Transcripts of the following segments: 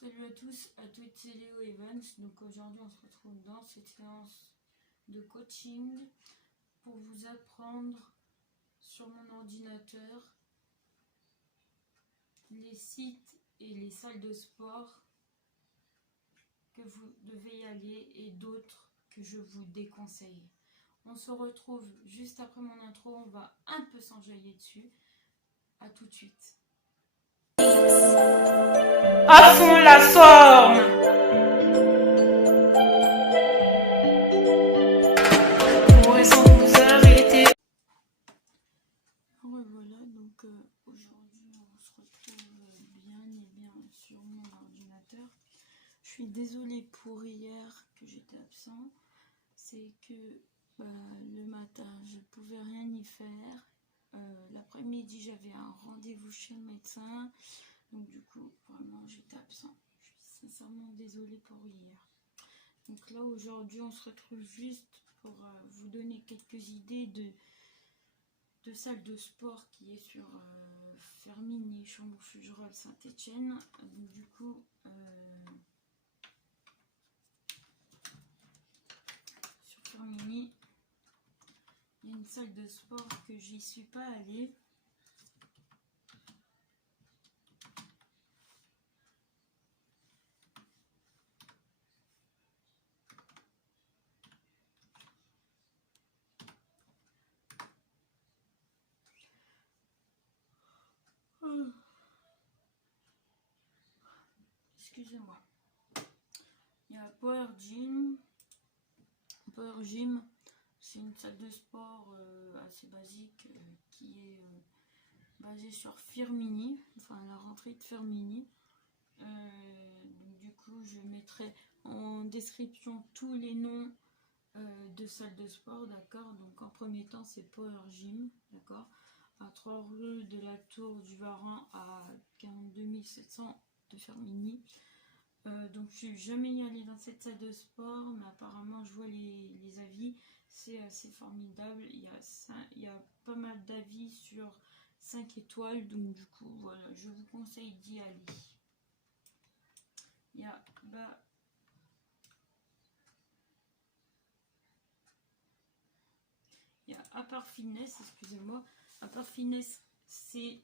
Salut à tous, à toutes, c'est Léo Evans. Donc aujourd'hui on se retrouve dans cette séance de coaching pour vous apprendre sur mon ordinateur les sites et les salles de sport que vous devez y aller et d'autres que je vous déconseille. On se retrouve juste après mon intro, on va un peu s'enjailler dessus. A tout de suite. À fond la forme! Voilà, donc aujourd'hui on se retrouve bien sur mon ordinateur. Je suis désolée pour hier que j'étais absent. C'est que le matin je ne pouvais rien y faire. L'après-midi j'avais un rendez-vous chez le médecin. Donc du coup vraiment j'étais absent. Je suis sincèrement désolée pour hier. Donc là aujourd'hui on se retrouve juste pour vous donner quelques idées de salle de sport qui est sur Firminy, Chambon-Fuggerolles, Saint-Etienne. Donc du coup sur Firminy il y a une salle de sport que j'y suis pas allée. Excusez-moi. Il y a Power Gym. Power Gym, c'est une salle de sport assez basique qui est basée sur Firminy, enfin la rentrée de Firminy. Donc du coup, je mettrai en description tous les noms de salles de sport, d'accord. Donc en premier temps, c'est Power Gym, d'accord, à 3 rue de la Tour du Varan à 42 700 de Firminy. Donc je suis jamais y allée dans cette salle de sport, mais apparemment je vois les avis, c'est assez formidable. Il y a pas mal d'avis sur 5 étoiles, donc du coup voilà, je vous conseille d'y aller. Il y a Upper Fitness, excusez-moi. Upper Fitness, c'est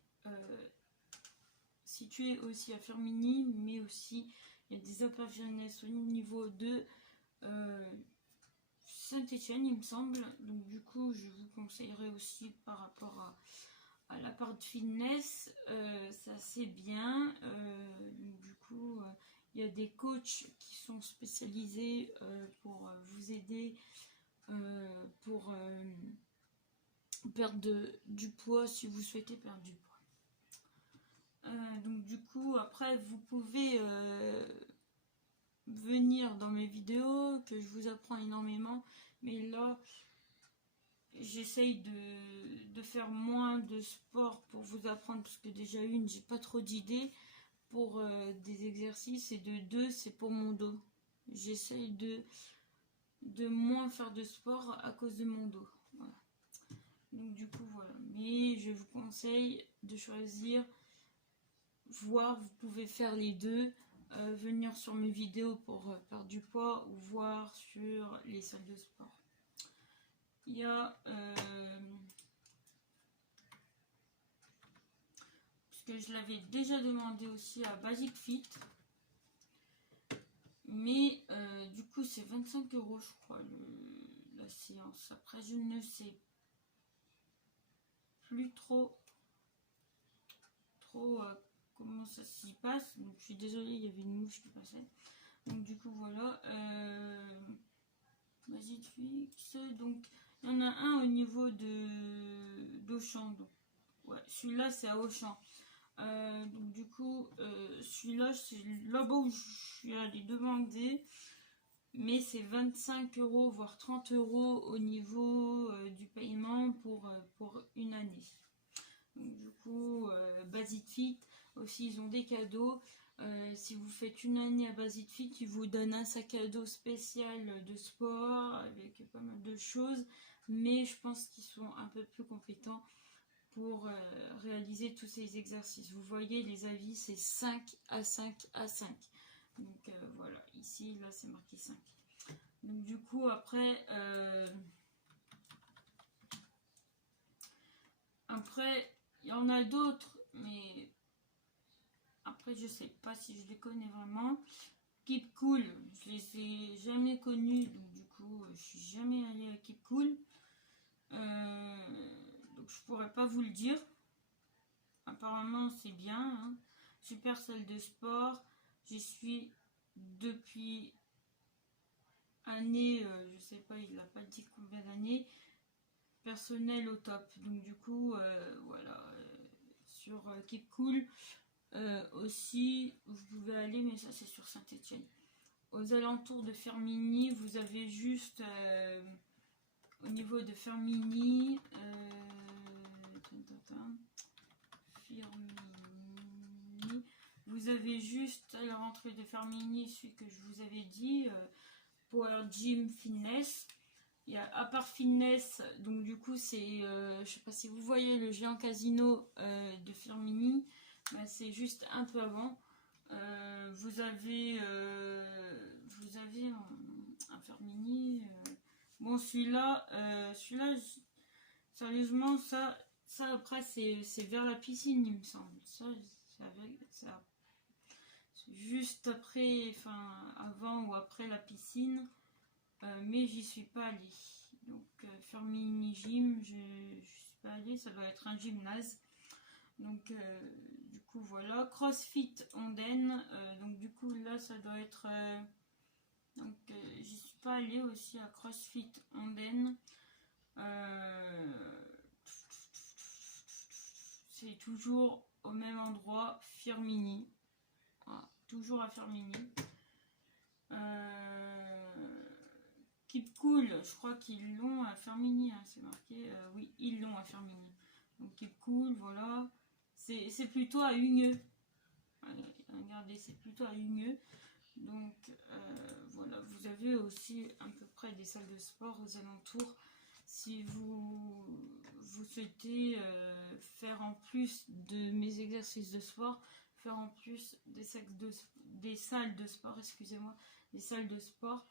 situé aussi à Firminy, mais aussi il y a des Upper Fitness au niveau de Saint-Etienne, il me semble. Donc du coup, je vous conseillerais aussi par rapport à la part de fitness, c'est assez bien. Du coup, il y a des coachs qui sont spécialisés pour vous aider pour perdre du poids si vous souhaitez perdre du poids. Donc du coup, après, vous pouvez venir dans mes vidéos que je vous apprends énormément, mais là j'essaye de faire moins de sport pour vous apprendre, parce que déjà j'ai pas trop d'idées pour des exercices, et de deux, c'est pour mon dos. J'essaye de moins faire de sport à cause de mon dos. Voilà. Donc du coup voilà, mais je vous conseille de choisir, voir, vous pouvez faire les deux. Venir sur mes vidéos pour perdre du poids, ou voir sur les salles de sport. Il y a parce que je l'avais déjà demandé aussi à Basic Fit, mais du coup c'est 25 € je crois la séance. Après je ne sais plus trop comment ça s'y passe, donc je suis désolée, il y avait une mouche qui passait. Donc du coup voilà, Basic Fit, donc il y en a un au niveau d'Auchan, donc ouais, celui-là c'est à Auchan. Donc du coup celui-là c'est là-bas où je suis allée demander, mais c'est 25 € voire 30 € au niveau du paiement pour une année. Donc du coup Basic Fit aussi, ils ont des cadeaux. Si vous faites une année à Basic Fit, ils vous donnent un sac à dos spécial de sport avec pas mal de choses, mais je pense qu'ils sont un peu plus compétents pour réaliser tous ces exercices. Vous voyez, les avis c'est 5 à 5 à 5. Donc voilà, ici, là c'est marqué 5. Donc du coup après, il y en a d'autres, mais après je sais pas si je les connais vraiment. Keep Cool, je les ai jamais connus, donc du coup je suis jamais allée à Keep Cool. Donc je pourrais pas vous le dire. Apparemment c'est bien, hein. Super salle de sport. J'y suis depuis année, je sais pas, il n'a pas dit combien d'années. Personnel au top. Donc du coup, voilà, sur Keep Cool aussi, vous pouvez aller, mais ça c'est sur Saint-Etienne. Aux alentours de Firminy, vous avez juste au niveau de Firminy, vous avez juste à la rentrée de Firminy, celui que je vous avais dit, Power Gym Fitness. Il y a à part Fitness, donc du coup c'est, je sais pas si vous voyez le géant casino de Firminy, bah, c'est juste un peu avant. Vous avez un Firminy. Bon celui-là, sérieusement ça après c'est vers la piscine il me semble. Ça c'est juste après, enfin avant ou après la piscine. Mais j'y suis pas allée. Donc Firminy Gym, je suis pas allée, ça doit être un gymnase. Donc du coup voilà. CrossFit Ondaine, donc du coup là ça doit être donc j'y suis pas allée aussi à CrossFit Ondaine. C'est toujours au même endroit, Firminy. Voilà, toujours à Firminy. Keep Cool, je crois qu'ils l'ont à Firminy, hein, c'est marqué. Oui, ils l'ont à Firminy. Donc Keep Cool, voilà. C'est plutôt à Hugneux. Regardez, c'est plutôt à Hugneux. Donc voilà, vous avez aussi à peu près des salles de sport aux alentours. Si vous souhaitez faire en plus de mes exercices de sport, faire en plus des salles de sport, excusez-moi, des salles de sport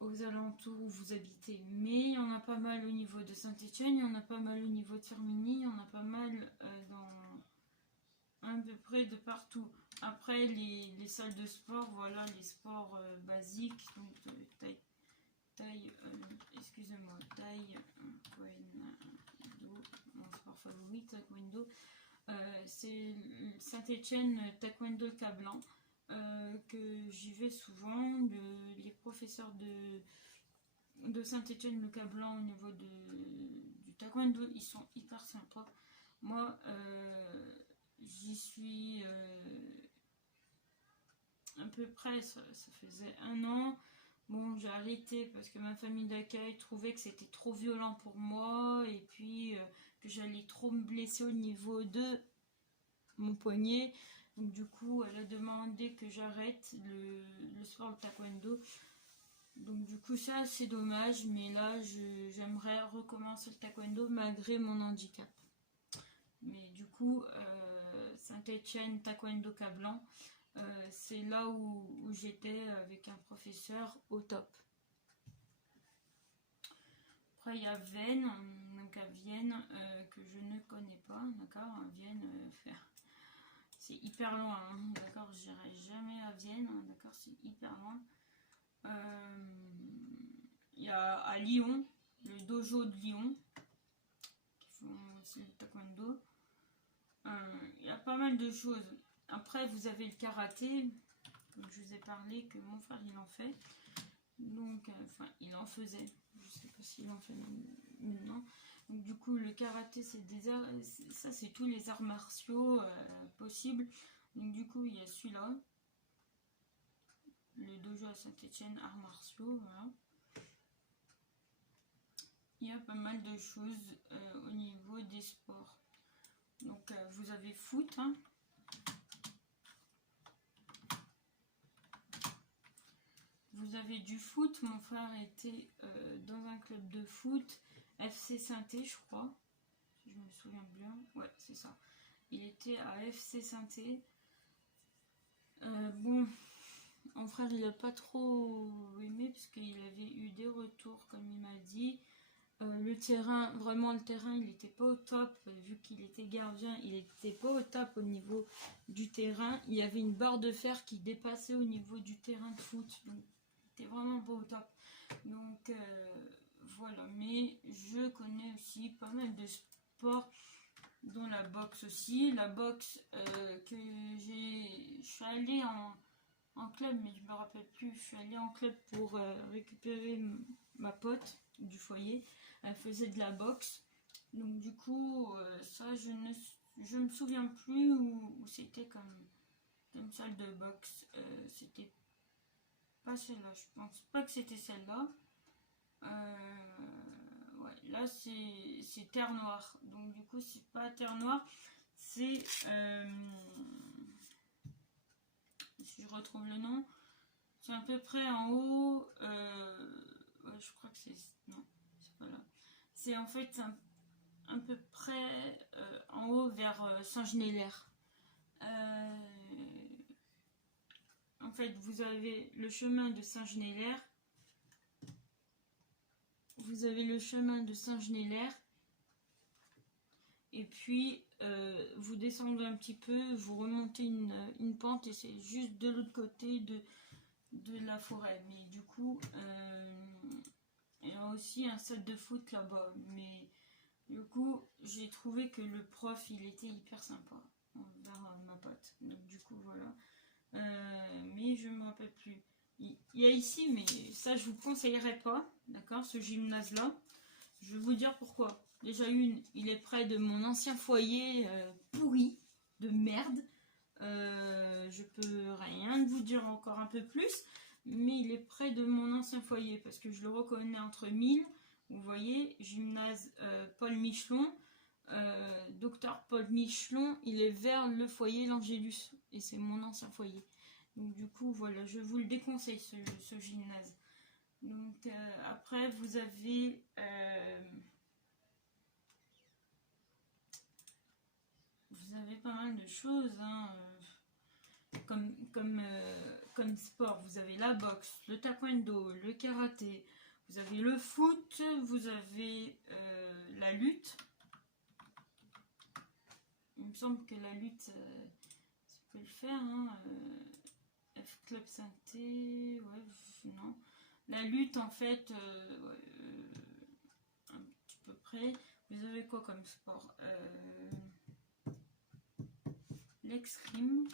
aux alentours où vous habitez. Mais il y en a pas mal au niveau de Saint-Etienne, il y en a pas mal au niveau de Firminy, il y en a pas mal dans à peu près de partout. Après les salles de sport, voilà les sports basiques, donc excusez-moi, taekwondo, mon sport favori, taekwondo. C'est Saint-Etienne Taekwondo Cablan. Que j'y vais souvent. Les professeurs de Saint-Etienne le Cablan au niveau du taekwondo, ils sont hyper sympas. Moi, j'y suis à peu près, ça faisait 1 an. Bon, j'ai arrêté parce que ma famille d'accueil trouvait que c'était trop violent pour moi et puis que j'allais trop me blesser au niveau de mon poignet. Donc du coup, elle a demandé que j'arrête le sport de taekwondo. Donc du coup, ça c'est dommage, mais là j'aimerais recommencer le taekwondo malgré mon handicap. Mais du coup, Saint-Etienne Taekwondo Cablan, c'est là où j'étais avec un professeur au top. Après il y a Vienne, donc à Vienne, que je ne connais pas, d'accord, à Vienne, c'est hyper loin, hein, d'accord, j'irai jamais à Vienne, hein, d'accord, c'est hyper loin. Il y a à Lyon, le dojo de Lyon, qui font aussi le taekwondo. Il y a pas mal de choses. Après, vous avez le karaté, donc je vous ai parlé que mon frère il en fait. Donc, enfin, il en faisait. Je sais pas s'il en fait maintenant. Donc, du coup, le karaté, c'est des arts, ça, c'est tous les arts martiaux possibles. Donc, du coup, il y a celui-là, le dojo à Saint-Etienne, arts martiaux, voilà. Il y a pas mal de choses au niveau des sports. Donc, vous avez foot, hein. Vous avez du foot. Mon frère était dans un club de foot, FC Saint-Étienne, je crois. Si je me souviens bien. Ouais, c'est ça. Il était à FC Saint-Étienne. bon, mon frère il a pas trop aimé parce qu'il avait eu des retours comme il m'a dit. Le terrain, vraiment le terrain il n'était pas au top, vu qu'il était gardien, il n'était pas au top au niveau du terrain. Il y avait une barre de fer qui dépassait au niveau du terrain de foot, donc il était vraiment pas au top. Donc voilà, mais je connais aussi pas mal de sports, dont la boxe aussi. La boxe que je suis allée en club, mais je me rappelle plus, je suis allée en club pour récupérer ma pote du foyer. Elle faisait de la boxe, donc du coup ça je me souviens plus où c'était comme salle de boxe. C'était pas celle-là, je pense pas que c'était celle-là. Ouais, là c'est Terre Noire, donc du coup c'est pas Terre Noire, c'est si je retrouve le nom, c'est à peu près en haut. Ouais, je crois que c'est, non, c'est pas là, c'est en fait à peu près en haut vers Saint-Genélaire. En fait vous avez le chemin de Saint-Genélaire, et puis vous descendez un petit peu, vous remontez une pente et c'est juste de l'autre côté de la forêt. Mais du coup il y a aussi un stade de foot là-bas, mais du coup j'ai trouvé que le prof il était hyper sympa envers ma pote, donc du coup voilà. Mais je me rappelle plus. Il y a ici, mais ça je vous conseillerais pas, d'accord, ce gymnase là. Je vais vous dire pourquoi. Déjà il est près de mon ancien foyer pourri, de merde. Je peux rien vous dire encore un peu plus, mais il est près de mon ancien foyer parce que je le reconnais entre mille. Vous voyez, gymnase Paul Michelon, docteur Paul Michelon, il est vers le foyer l'Angélus et c'est mon ancien foyer. Donc du coup voilà, je vous le déconseille ce gymnase. Donc après vous avez pas mal de choses, hein, comme sport. Vous avez la boxe, le taekwondo, le karaté, vous avez le foot, vous avez la lutte. Il me semble que la lutte, ça peut le faire, hein, F Club Synthé, ouais, non. La lutte, en fait, un petit peu près. Vous avez quoi comme sport? L'escrime.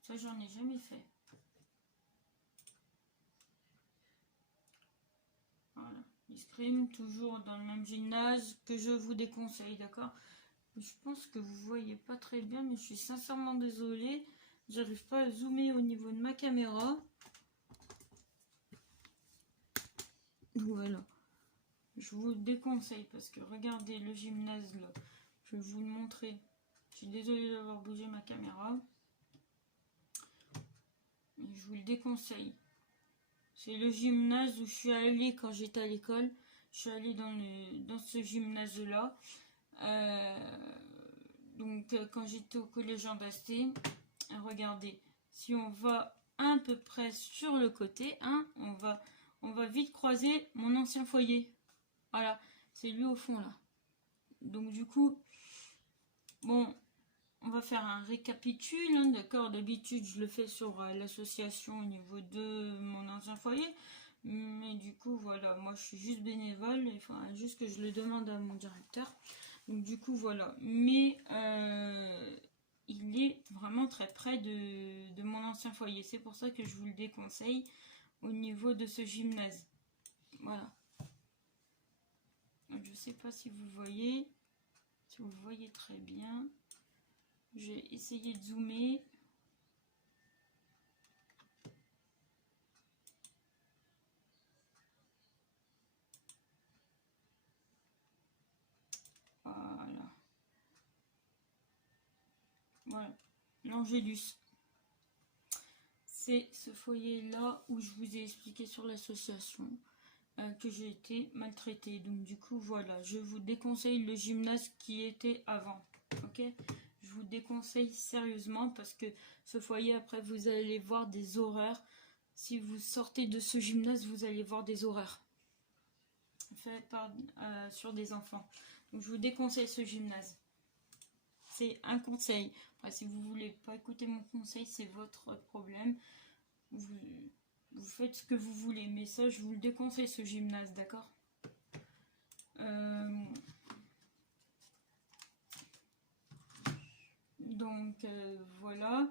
Ça, j'en ai jamais fait. Voilà. L'escrime, toujours dans le même gymnase que je vous déconseille, d'accord? Je pense que vous voyez pas très bien, mais je suis sincèrement désolée. J'arrive pas à zoomer au niveau de ma caméra. Voilà. Je vous déconseille parce que regardez le gymnase là. Je vais vous le montrer. Je suis désolée d'avoir bougé ma caméra. Mais je vous le déconseille. C'est le gymnase où je suis allée quand j'étais à l'école. Je suis allée dans ce gymnase là. Donc quand j'étais au collège Jean d'Asté. Regardez. Si on va à peu près sur le côté, hein, on va vite croiser mon ancien foyer. Voilà, c'est lui au fond là. Donc du coup, bon, on va faire un récapitule, hein, d'accord. D'habitude, je le fais sur l'association au niveau de mon ancien foyer. Mais du coup, voilà, moi je suis juste bénévole. Il faut juste que je le demande à mon directeur. Donc du coup, voilà. Mais il est vraiment très près de mon ancien foyer. C'est pour ça que je vous le déconseille au niveau de ce gymnase. Voilà. Je ne sais pas si vous voyez très bien. J'ai essayé de zoomer. Voilà. Voilà. L'Angélus. C'est ce foyer-là où je vous ai expliqué sur l'association que j'ai été maltraitée. Donc du coup, voilà. Je vous déconseille le gymnase qui était avant. Ok ? Je vous déconseille sérieusement parce que ce foyer, après, vous allez voir des horreurs. Si vous sortez de ce gymnase, vous allez voir des horreurs faites sur des enfants. Donc, je vous déconseille ce gymnase. C'est un conseil. Après, si vous voulez pas écouter mon conseil, c'est votre problème. Vous faites ce que vous voulez, mais ça, je vous le déconseille, ce gymnase, d'accord? Donc, voilà.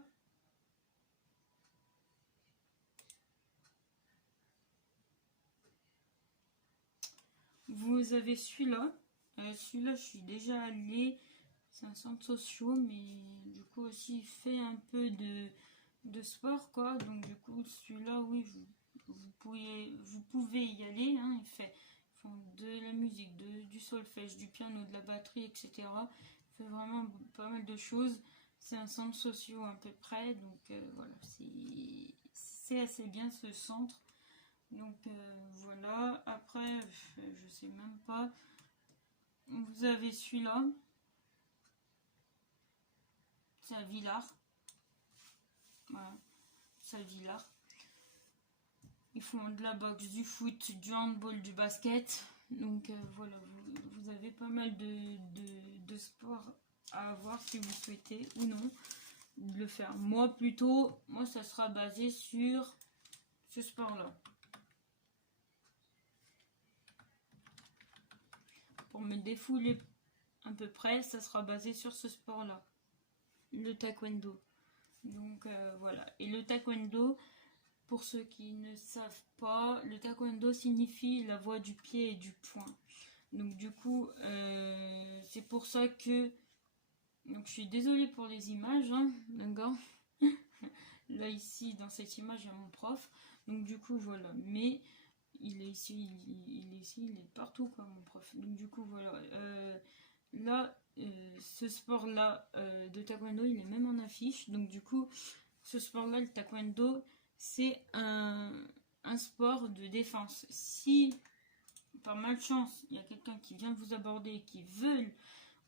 Vous avez celui-là. Celui-là, je suis déjà allée. C'est un centre social, mais du coup aussi, il fait un peu de sport, quoi. Donc, du coup, celui-là, oui, vous pouvez y aller. Hein. Ils font de la musique, du solfège, du piano, de la batterie, etc. Il fait vraiment pas mal de choses. C'est un centre social à peu près. Donc, voilà, c'est assez bien ce centre. Donc voilà, après, je sais même pas. Vous avez celui-là. C'est à Villars. Voilà, c'est à Villars. Ils font de la boxe, du foot, du handball, du basket. Donc voilà, vous avez pas mal de sports à avoir si vous souhaitez ou non de le faire. Moi ça sera basé sur ce sport-là. Pour me défouler à peu près, ça sera basé sur ce sport-là. Le taekwondo. Donc voilà. Et le taekwondo, pour ceux qui ne savent pas, le taekwondo signifie la voie du pied et du poing. Donc du coup, c'est pour ça que... Donc je suis désolée pour les images, hein, d'accord. Là ici, dans cette image, il y a mon prof. Donc du coup, voilà. Mais il est ici, il est partout, quoi, mon prof. Donc du coup, voilà. Là, ce sport-là de taekwondo, il est même en affiche. Donc du coup, ce sport-là, le taekwondo, c'est un sport de défense. Si, par malchance, il y a quelqu'un qui vient vous aborder, qui veut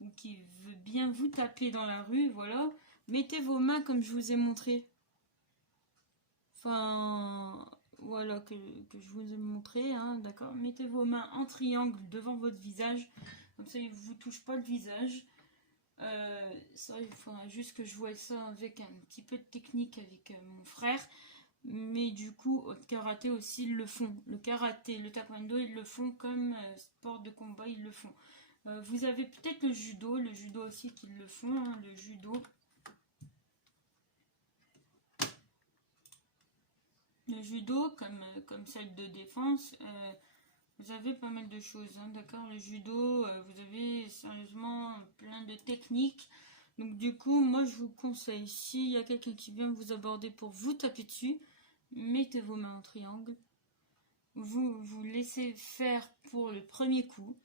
ou qui veut bien vous taper dans la rue, voilà, mettez vos mains comme je vous ai montré. Enfin, voilà, que je vous ai montré, hein, d'accord. Mettez vos mains en triangle devant votre visage. Comme ça, il ne vous touche pas le visage. Ça, il faudra juste que je voie ça avec un petit peu de technique avec mon frère. Mais du coup, au karaté aussi, ils le font. Le karaté, le taekwondo, ils le font comme sport de combat, ils le font. Vous avez peut-être le judo aussi qu'ils le font, hein, le judo. Le judo, comme celle de défense, vous avez pas mal de choses, hein, d'accord. Le judo, vous avez sérieusement plein de techniques. Donc du coup, moi je vous conseille, s'il y a quelqu'un qui vient vous aborder pour vous taper dessus, mettez vos mains en triangle. Vous laissez faire pour le premier coup.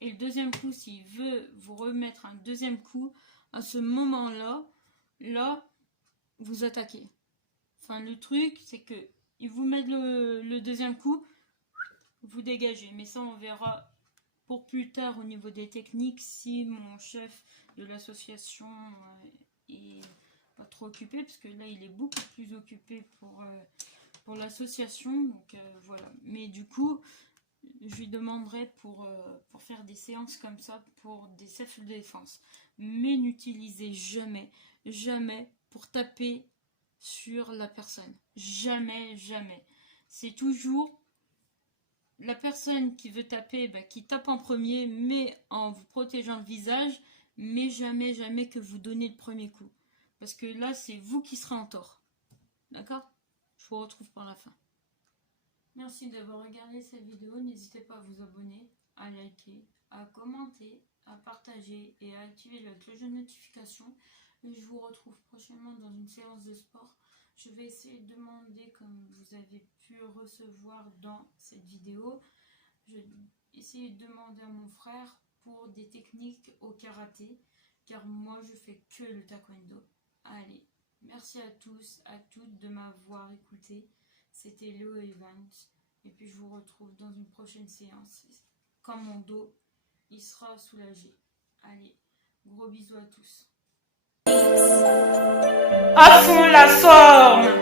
Et le deuxième coup, s'il veut vous remettre un deuxième coup, à ce moment-là, là, vous attaquez. Enfin, le truc, c'est que il vous met le deuxième coup, vous dégagez. Mais ça, on verra pour plus tard au niveau des techniques si mon chef de l'association est pas trop occupé, parce que là, il est beaucoup plus occupé pour l'association. Donc voilà. Mais du coup, je lui demanderai pour faire des séances comme ça, pour des self-défense. Mais n'utilisez jamais, jamais pour taper sur la personne. Jamais, jamais. C'est toujours la personne qui veut taper, qui tape en premier, mais en vous protégeant le visage, mais jamais, jamais que vous donnez le premier coup. Parce que là, c'est vous qui serez en tort. D'accord? Je vous retrouve pour la fin. Merci d'avoir regardé cette vidéo. N'hésitez pas à vous abonner, à liker, à commenter, à partager et à activer la cloche de notification. Et je vous retrouve prochainement dans une séance de sport. Je vais essayer de demander, comme vous avez pu recevoir dans cette vidéo, je vais essayer de demander à mon frère pour des techniques au karaté, car moi je fais que le taekwondo. Allez, merci à tous, à toutes de m'avoir écouté. C'était Léo Evans. Et puis je vous retrouve dans une prochaine séance. Quand mon dos, il sera soulagé. Allez, gros bisous à tous. À fond la forme.